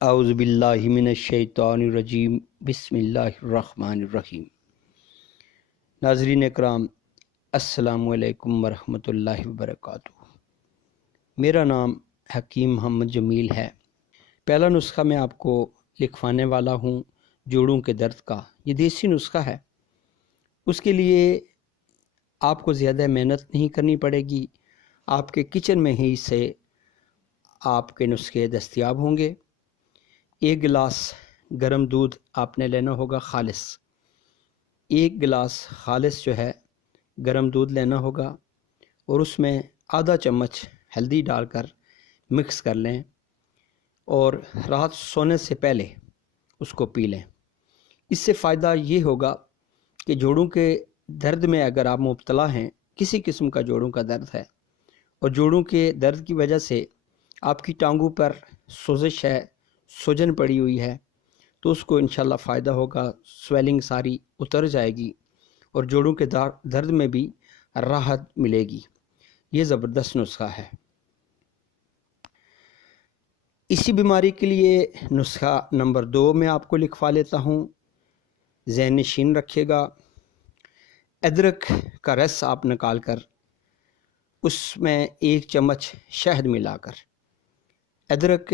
اعوذ باللہ من الشیطان الرجیم بسم اللہ الرحمن الرحیم۔ ناظرین اکرام، السلام علیکم ورحمۃ اللہ وبرکاتہ۔ میرا نام حکیم محمد جمیل ہے۔ پہلا نسخہ میں آپ کو لکھوانے والا ہوں جوڑوں کے درد کا۔ یہ دیسی نسخہ ہے، اس کے لیے آپ کو زیادہ محنت نہیں کرنی پڑے گی۔ آپ کے کچن میں ہی سے آپ کے نسخے دستیاب ہوں گے۔ 1 گلاس گرم دودھ آپ نے لینا ہوگا خالص۔ 1 گلاس خالص جو ہے گرم دودھ لینا ہوگا، اور اس میں آدھا چمچ ہلدی ڈال کر مکس کر لیں، اور رات سونے سے پہلے اس کو پی لیں۔ اس سے فائدہ یہ ہوگا کہ جوڑوں کے درد میں اگر آپ مبتلا ہیں، کسی قسم کا جوڑوں کا درد ہے، اور جوڑوں کے درد کی وجہ سے آپ کی ٹانگوں پر سوزش ہے، سوجن پڑی ہوئی ہے، تو اس کو انشاءاللہ فائدہ ہوگا۔ سویلنگ ساری اتر جائے گی اور جوڑوں کے درد میں بھی راحت ملے گی۔ یہ زبردست نسخہ ہے۔ اسی بیماری کے لیے نسخہ نمبر 2 میں آپ کو لکھوا لیتا ہوں، ذہن نشین رکھیے گا۔ ادرک کا رس آپ نکال کر اس میں 1 چمچ شہد ملا کر، ادرک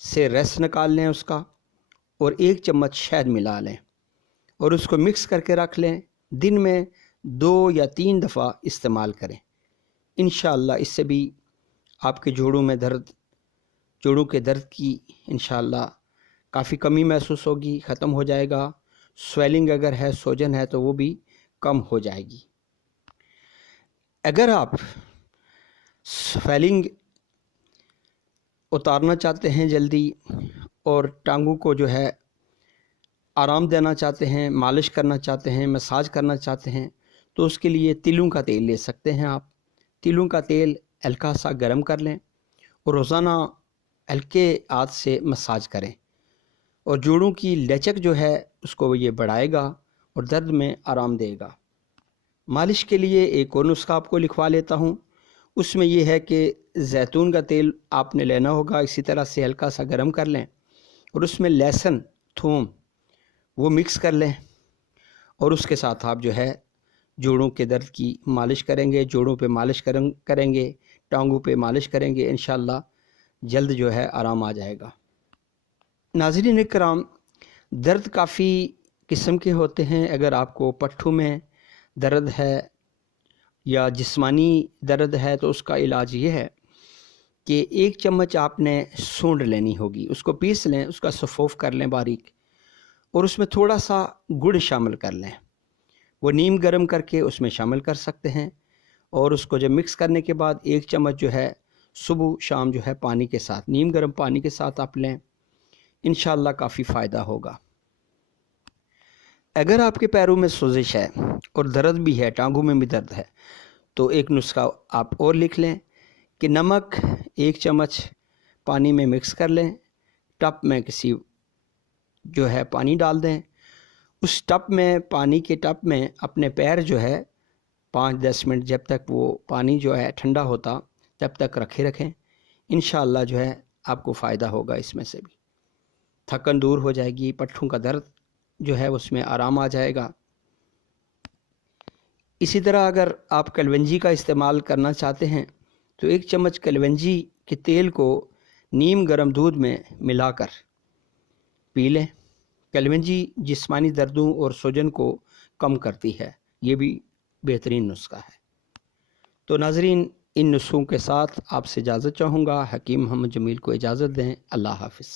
سے رس نکال لیں اس کا، اور 1 چمچ شہد ملا لیں، اور اس کو مکس کر کے رکھ لیں۔ دن میں 2 یا 3 دفعہ استعمال کریں۔ انشاءاللہ اس سے بھی آپ کے جوڑوں کے درد کی انشاءاللہ کافی کمی محسوس ہوگی، ختم ہو جائے گا۔ سویلنگ اگر ہے، سوجن ہے، تو وہ بھی کم ہو جائے گی۔ اگر آپ سویلنگ اتارنا چاہتے ہیں جلدی، اور ٹانگوں کو جو ہے آرام دینا چاہتے ہیں، مالش کرنا چاہتے ہیں، مساج کرنا چاہتے ہیں، تو اس کے لیے تلوں کا تیل لے سکتے ہیں آپ۔ تلوں کا تیل ہلکا سا گرم کر لیں، اور روزانہ ہلکے ہاتھ سے مساج کریں، اور جوڑوں کی لچک جو ہے اس کو یہ بڑھائے گا اور درد میں آرام دے گا۔ مالش کے لیے ایک اور نسخہ آپ کو لکھوا لیتا ہوں۔ اس میں یہ ہے کہ زیتون کا تیل آپ نے لینا ہوگا، اسی طرح سے ہلکا سا گرم کر لیں، اور اس میں لہسن، تھوم وہ مکس کر لیں، اور اس کے ساتھ آپ جو ہے جوڑوں کے درد کی مالش کریں گے، جوڑوں پہ مالش کریں گے، ٹانگوں پہ مالش کریں گے، انشاءاللہ جلد جو ہے آرام آ جائے گا۔ ناظرین اکرام، درد کافی قسم کے ہوتے ہیں۔ اگر آپ کو پٹھوں میں درد ہے یا جسمانی درد ہے، تو اس کا علاج یہ ہے کہ 1 چمچ آپ نے سونڈ لینی ہوگی، اس کو پیس لیں، اس کا سفوف کر لیں باریک، اور اس میں تھوڑا سا گڑ شامل کر لیں۔ وہ نیم گرم کر کے اس میں شامل کر سکتے ہیں، اور اس کو جب مکس کرنے کے بعد 1 چمچ جو ہے صبح شام جو ہے پانی کے ساتھ، نیم گرم پانی کے ساتھ آپ لیں، انشاءاللہ کافی فائدہ ہوگا۔ اگر آپ کے پیروں میں سوزش ہے اور درد بھی ہے، ٹانگوں میں بھی درد ہے، تو ایک نسخہ آپ اور لکھ لیں کہ نمک 1 چمچ پانی میں مکس کر لیں، ٹپ میں کسی جو ہے پانی ڈال دیں، اس ٹپ میں، پانی کے ٹپ میں اپنے پیر جو ہے 5-10 منٹ، جب تک وہ پانی جو ہے ٹھنڈا ہوتا تب تک رکھیں۔ انشاءاللہ جو ہے آپ کو فائدہ ہوگا، اس میں سے بھی تھکن دور ہو جائے گی، پٹھوں کا درد جو ہے اس میں آرام آ جائے گا۔ اسی طرح اگر آپ کلونجی کا استعمال کرنا چاہتے ہیں، تو 1 چمچ کلونجی کے تیل کو نیم گرم دودھ میں ملا کر پی لیں۔ کلونجی جسمانی دردوں اور سوجن کو کم کرتی ہے، یہ بھی بہترین نسخہ ہے۔ تو ناظرین، ان نسخوں کے ساتھ آپ سے اجازت چاہوں گا۔ حکیم محمد جمیل کو اجازت دیں۔ اللہ حافظ۔